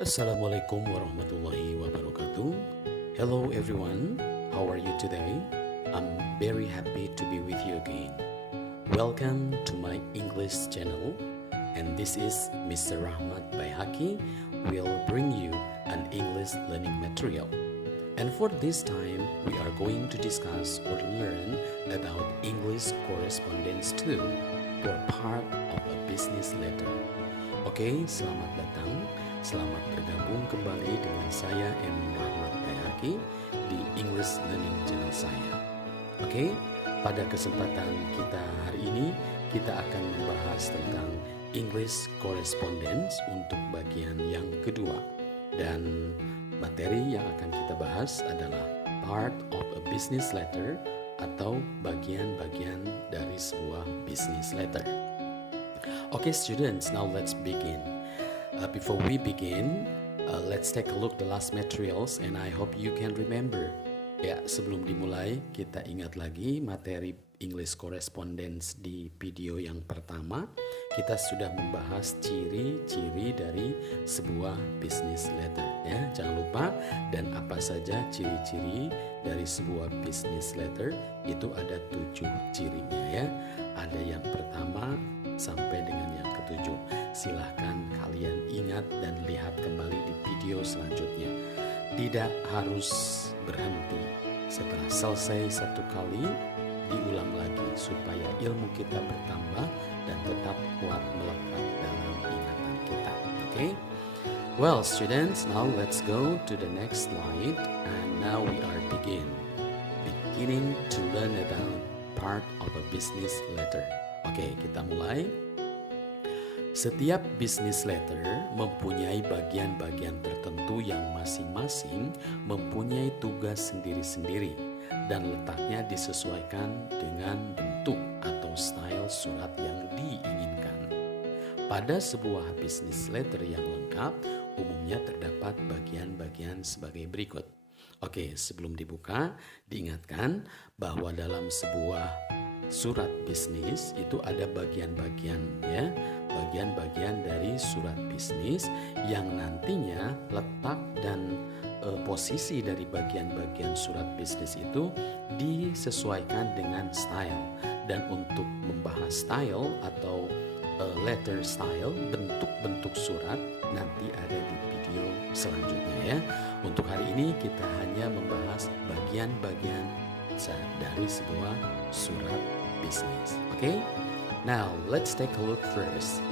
Assalamualaikum warahmatullahi wabarakatuh. Hello everyone, how are you today? I'm very happy to be with you again. Welcome to my English channel, and this is Mr. Rahmat Bayhaki will bring you an English learning material. And for this time, we are going to discuss or learn about English correspondence 2 for part of a business letter. Oke, selamat datang. Selamat bergabung kembali dengan saya M. Rahmat Bayhaki di English Learning Channel saya. Oke, pada kesempatan kita hari ini kita akan membahas tentang English correspondence untuk bagian yang kedua. Dan materi yang akan kita bahas adalah part of a business letter atau bagian-bagian dari sebuah business letter. Okay, students, now let's begin. Before we begin, let's take a look the last materials and I hope you can remember. Ya, sebelum dimulai, kita ingat lagi materi English correspondence di video yang pertama. Kita sudah membahas ciri-ciri dari sebuah business letter. Ya, jangan lupa, dan apa saja ciri-ciri dari sebuah business letter itu ada 7 cirinya ya. Ada yang pertama sampai dengan yang ketujuh. Silahkan kalian ingat dan lihat kembali di video selanjutnya. Tidak harus berhenti. Setelah selesai satu kali, diulang lagi supaya ilmu kita bertambah dan tetap kuat melekat dalam ingatan kita. Okay? Well, students, now let's go to the next slide. And now we are beginning to learn about part of a business letter. Oke, kita mulai. Setiap business letter mempunyai bagian-bagian tertentu yang masing-masing mempunyai tugas sendiri-sendiri dan letaknya disesuaikan dengan bentuk atau style surat yang diinginkan. Pada sebuah business letter yang lengkap, umumnya terdapat bagian-bagian sebagai berikut. Oke, sebelum dibuka, diingatkan bahwa dalam sebuah surat bisnis itu ada bagian-bagian ya, bagian-bagian dari surat bisnis yang nantinya letak dan posisi dari bagian-bagian surat bisnis itu disesuaikan dengan style. Dan untuk membahas style atau letter style, bentuk-bentuk surat nanti ada di video selanjutnya ya. Untuk hari ini kita hanya membahas bagian-bagian dari sebuah surat bisnis. Oke? Now, let's take a look first.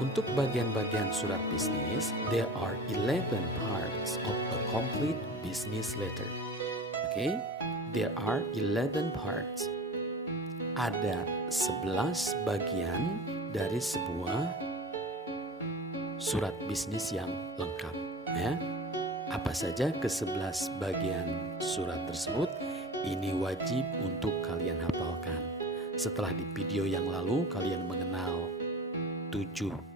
Untuk bagian-bagian surat bisnis, there are 11 parts of a complete business letter. Okay? There are 11 parts. Ada 11 bagian dari sebuah surat bisnis yang lengkap. Ya? Apa saja ke-11 bagian surat tersebut? Ini wajib untuk kalian hafalkan. Setelah di video yang lalu kalian mengenal 7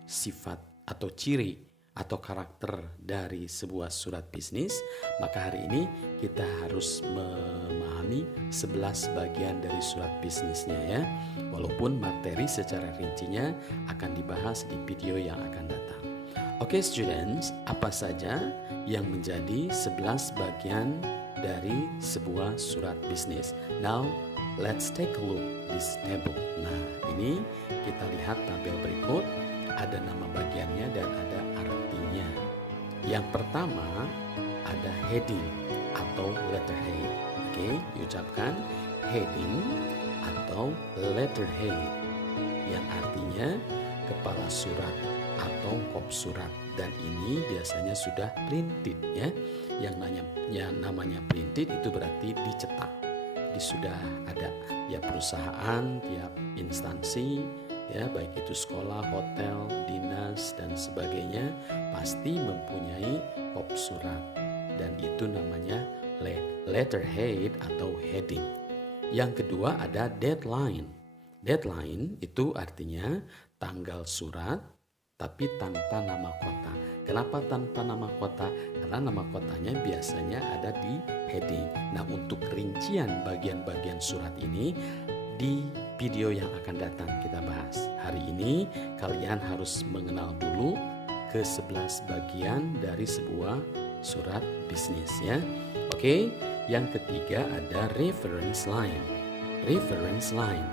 sifat atau ciri atau karakter dari sebuah surat bisnis, maka hari ini kita harus memahami 11 bagian dari surat bisnisnya ya. Walaupun materi secara rincinya akan dibahas di video yang akan datang. Oke, students, apa saja yang menjadi 11 bagian dari sebuah surat bisnis? Now, let's take a look this table. Nah, ini kita lihat tabel berikut. Ada nama bagiannya dan ada artinya. Yang pertama ada heading atau letterhead. Oke, diucapkan heading atau letterhead yang artinya kepala surat atau kop surat, dan ini biasanya sudah printed ya. Yang namanya printed itu berarti dicetak. Sudah ada ya, perusahaan, tiap instansi ya, baik itu sekolah, hotel, dinas dan sebagainya pasti mempunyai kop surat, dan itu namanya letterhead atau heading. Yang kedua ada deadline. Deadline itu artinya tanggal surat tapi tanpa nama kota. Kenapa tanpa nama kota? Karena nama kotanya biasanya ada di heading. Nah, untuk rincian bagian-bagian surat ini di video yang akan datang kita bahas. Hari ini kalian harus mengenal dulu ke-11 bagian dari sebuah surat bisnis ya. Oke, yang ketiga ada reference line. Reference line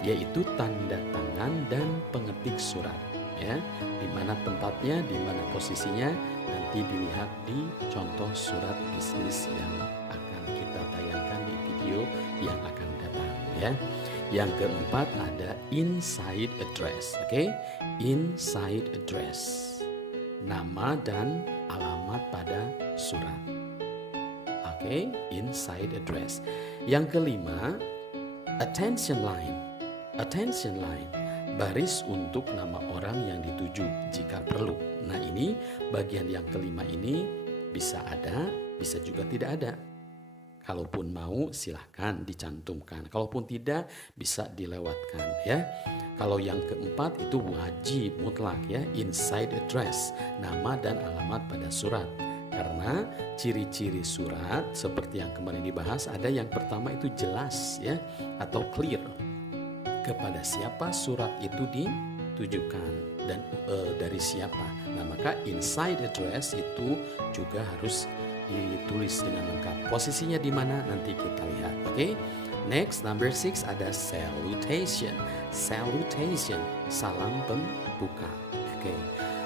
yaitu tanda tangan dan pengetik surat ya. Di mana tempatnya, di mana posisinya nanti dilihat di contoh surat bisnis yang akan kita tayangkan di video yang akan datang ya. Yang keempat ada inside address. Oke, inside address. Nama dan alamat pada surat. Oke, inside address. Yang kelima, attention line. Attention line, baris untuk nama orang yang dituju jika perlu. Nah, ini bagian yang kelima ini bisa ada, bisa juga tidak ada. Kalaupun mau silahkan dicantumkan, kalaupun tidak bisa dilewatkan ya. Kalau yang keempat itu wajib mutlak ya, inside address, nama dan alamat pada surat. Karena ciri-ciri surat seperti yang kemarin dibahas, ada yang pertama itu jelas ya atau clear. Kepada siapa surat itu ditujukan dan dari siapa. Nah, maka inside address itu juga harus ditulis dengan lengkap. Posisinya di mana nanti kita lihat. Oke. Next, number 6 ada salutation. Salutation, salam pembuka. Oke.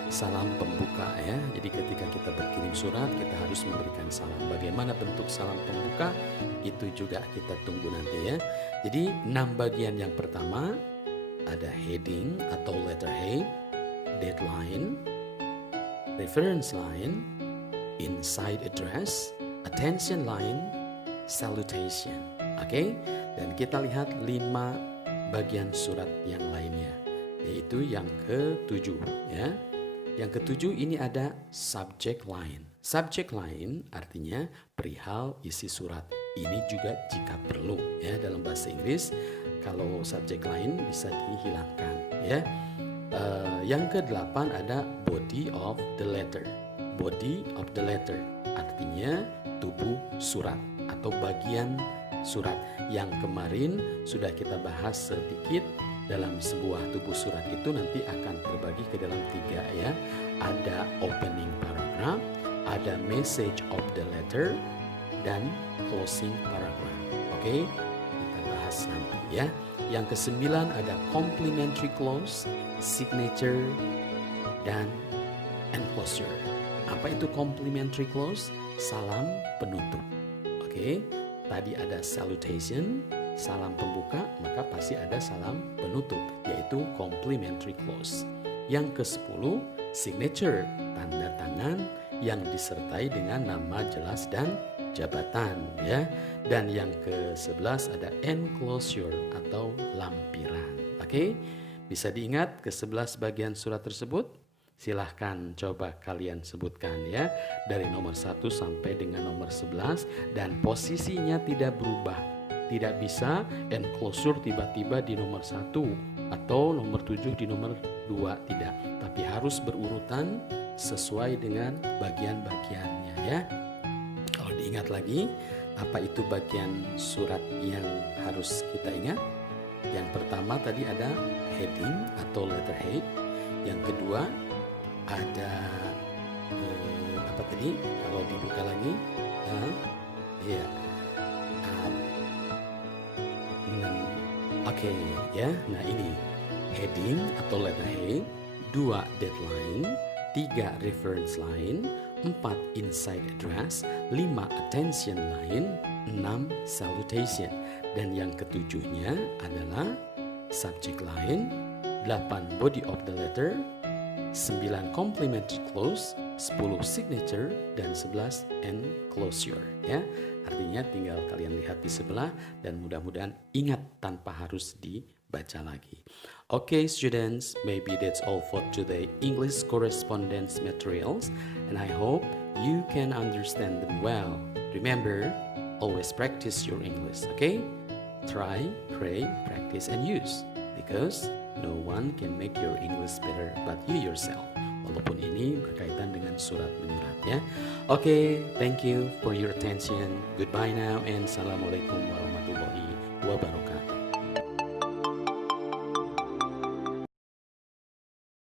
Salam pembuka ya. Jadi ketika kita berkirim surat, kita harus memberikan salam. Bagaimana bentuk salam pembuka? Itu juga kita tunggu nanti ya. Jadi 6 bagian yang pertama ada heading atau letter head, deadline, reference line, inside address, attention line, salutation. Oke? Dan kita lihat 5 bagian surat yang lainnya, yaitu yang ke-7 ya. Yang ke-7 ini ada subject line. Subject line artinya perihal isi surat. Ini juga jika perlu ya, dalam bahasa Inggris kalau subject line bisa dihilangkan ya. Yang ke-8 ada body of the letter. Body of the letter artinya tubuh surat atau bagian surat. Yang kemarin sudah kita bahas sedikit. Dalam sebuah tubuh surat itu nanti akan terbagi ke dalam 3 ya. Ada opening paragraph, ada message of the letter, dan closing paragraph. Oke, kita bahas nanti ya. Yang ke-9 ada complimentary clause, signature, dan enclosure. Apa itu complimentary clause? Salam penutup. Oke, tadi ada salutation, salam pembuka, maka pasti ada salam penutup, yaitu complimentary clause. Yang ke-10, signature, tanda tangan yang disertai dengan nama jelas dan jabatan ya. Dan yang ke-11 ada enclosure atau lampiran. Oke, bisa diingat ke-11 bagian surat tersebut? Silahkan coba kalian sebutkan ya, dari nomor 1 sampai dengan nomor 11, dan posisinya tidak berubah. Tidak bisa enclosure tiba-tiba di nomor 1 atau nomor 7 di nomor 2, tidak. Tapi harus berurutan sesuai dengan bagian-bagiannya ya. Kalau diingat lagi, apa itu bagian surat yang harus kita ingat? Yang pertama tadi ada heading atau letter head. Yang kedua ada apa tadi? Kalau dibuka lagi, ya. Oke ya, nah ini heading atau letter head, 2 deadline, 3 reference line, 4 inside address, 5 attention line, 6 salutation, dan yang ketujuhnya adalah subject line, 8 body of the letter, 9 complimentary clause, 10 signature, dan 11 enclosure ya. Artinya tinggal kalian lihat di sebelah dan mudah-mudahan ingat tanpa harus dibaca lagi. Okay students, maybe that's all for today English correspondence materials, and I hope you can understand them well. Remember, always practice your English, okay? Try, pray, practice, and use, because no one can make your English better but you yourself. Walaupun ini berkaitan dengan surat menyurat ya. Okay, thank you for your attention. Goodbye now and Assalamualaikum warahmatullahi wabarakatuh.